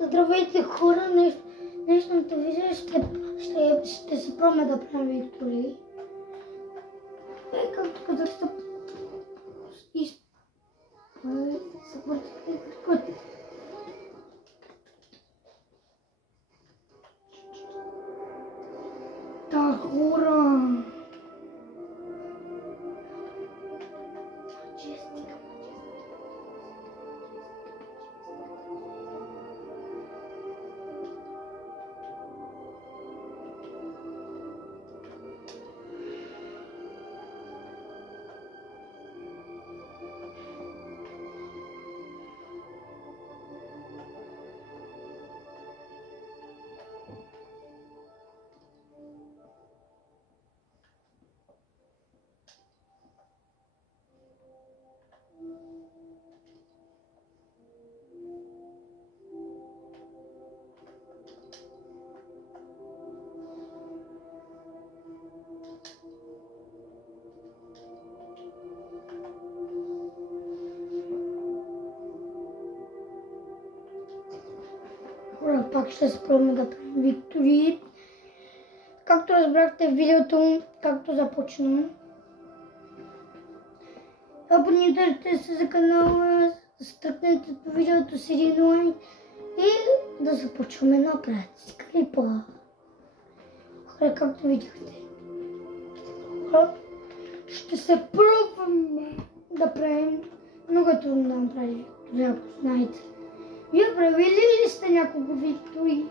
Здравейте хора, днешната видео ще се пробваме да правим виктории. Както казах, та хора. Хора, пак ще се пробваме да правим виктории. Както разбрахте в видеото, както започнем. Абонирайте се за канала, стръкнете по видеото с един лайк и да започваме напред с клипа. Хора, както видяхте, ще се пробваме да правим много трудно да направим виктории, ако знаете. Вие правили ли сте някога виктории?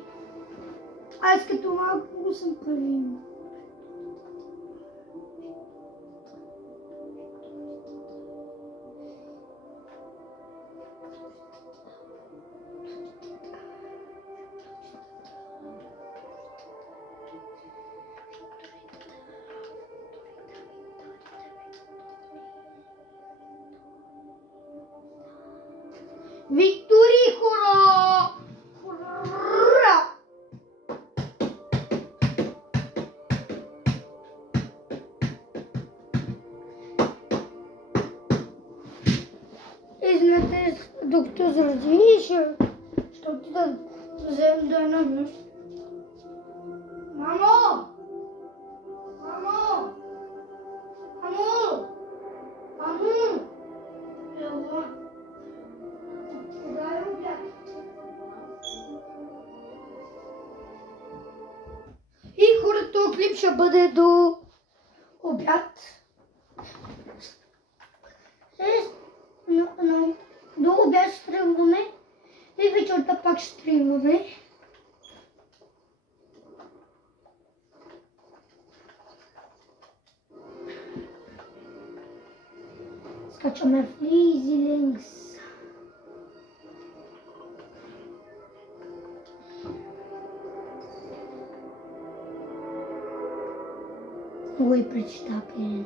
Аз като малко го съм правил. Виктории, хора! Хора! Извинете, докато заради ще отида да вземем до едно нещо. Мамо! Мамо! Мамо! Мамо! Ела! И хора, този клип ще бъде до обяд. До обяд ще стримваме и вечерта пак ще стримваме. Скачаме в EasyLinks. Го и прочита Пирина.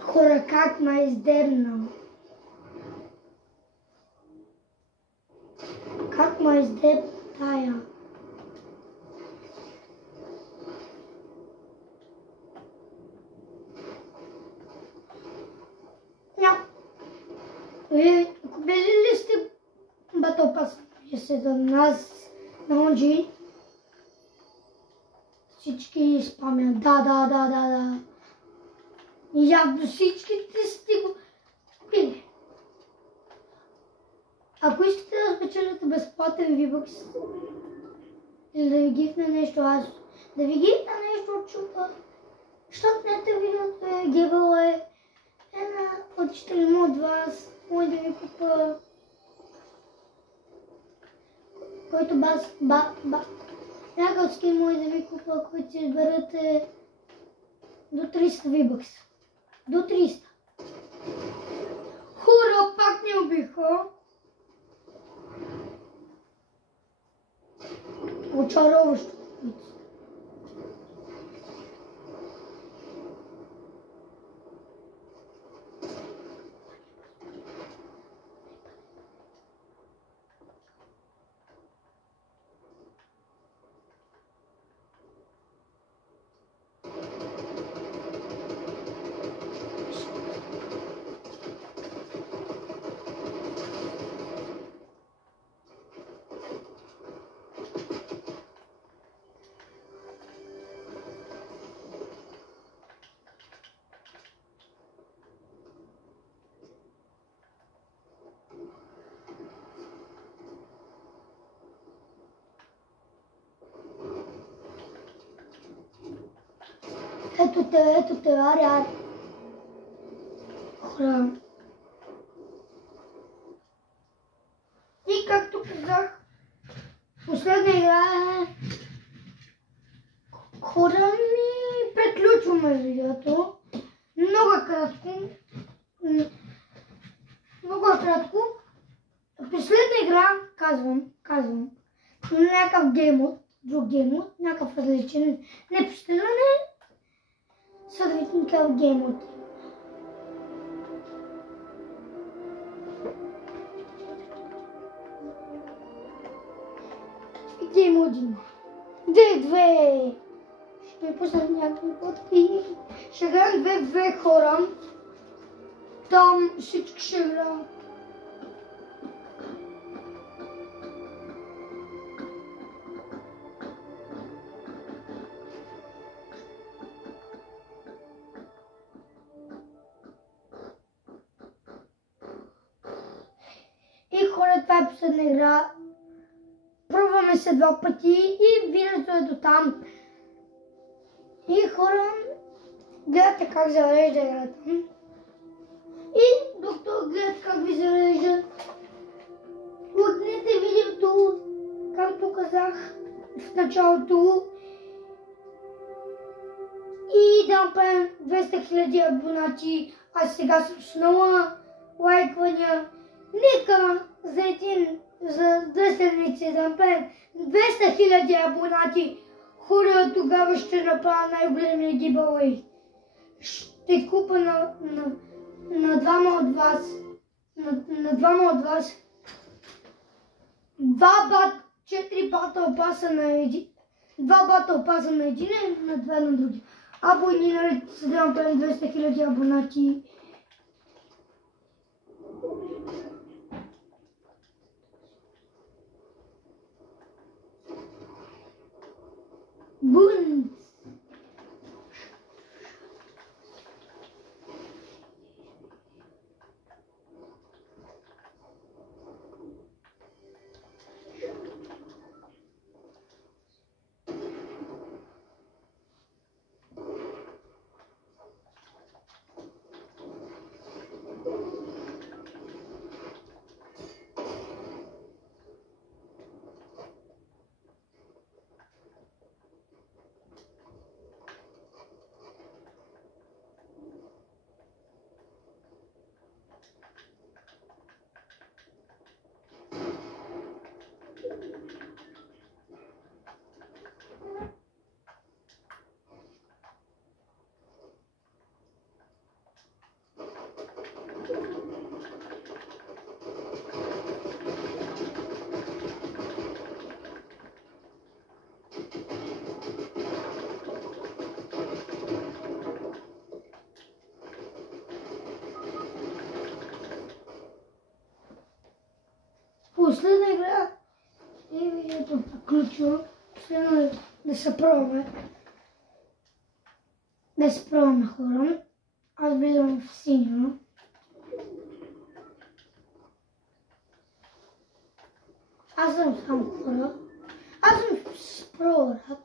Хора, как ме издебна? Как ме издебна тая? Вие купили ли сте Battle Pass 17 на OG? Всички спамят. Да. И явно всичките сте го пили. Ако искате да спечелите безплатен вибъкс или да ви гифне нещо, да ви гифне нещо от чупа, щотнете видеото е giveaway. Една от 4 от вас може да ви купа, който някакъв скин може да ви купа, който си изберете до 300 вибъкса. До 300. Хора, пак не убиха. Очароващо. ето те, аре. Хора. И както казах, последна игра е... Хора ми приключваме видеото. Много кратко. Последна игра, казвам. Някакъв геймод, друг геймод, някакъв различен. Не постигане, съдвитни такъв геймод. Геймоди. D2. Ще ми пуснат някакви фотки. Ще играем 2 хора. Там всички ще играят. И хора, това е последна игра. Пробваме се 2 пъти и видеото е до там. И хора, гледате как зарежда играта. И докато гледат как ви зареждат, лайкнете видеото, както казах в началото. И да направим 200 000 абонати, а сега съм с 0 лайквания. Нека за 2 седмици да направим 200 000 абонати. Хора, тогава ще направя най-големия гибелей. Ще купа на двама от вас. На двама от вас. 4 батъл паса на един. 2 батъл паса на един и на 2 на други. Абонирайте се да направим 200 000 абонати. Бунт! Последна игра и видеото приключва. Последно е да се пробваме. Да се пробваме, хора. Аз влизам в синьо. Аз съм сам хора. Аз съм с прораб.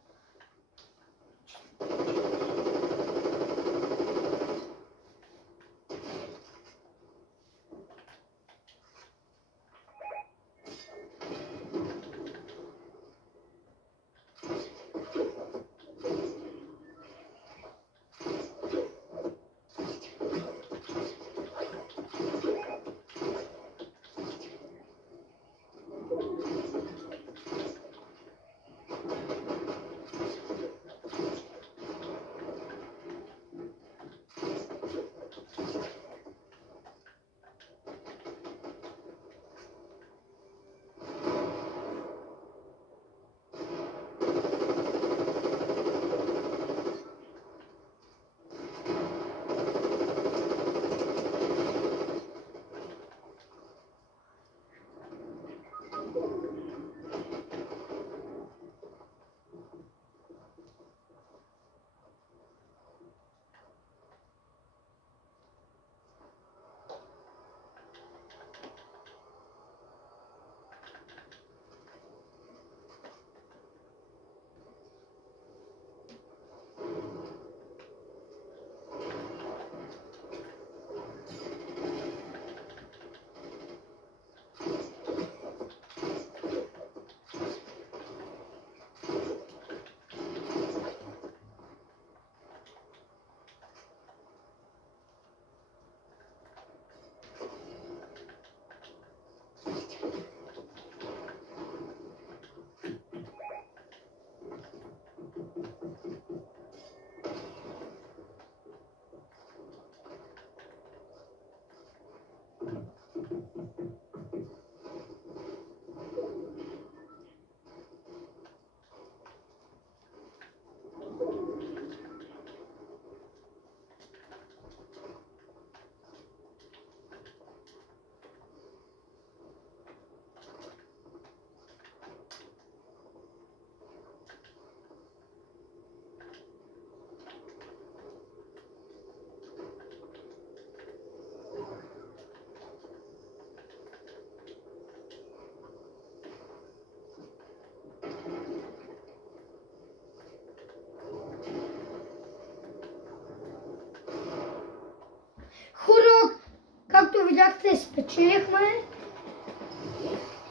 видяхте, спечелихме.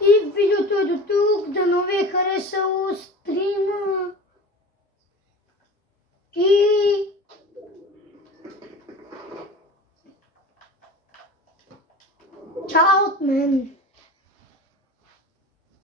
И видеото е до тук. Дано ви е харесало стрима. И чао от мен!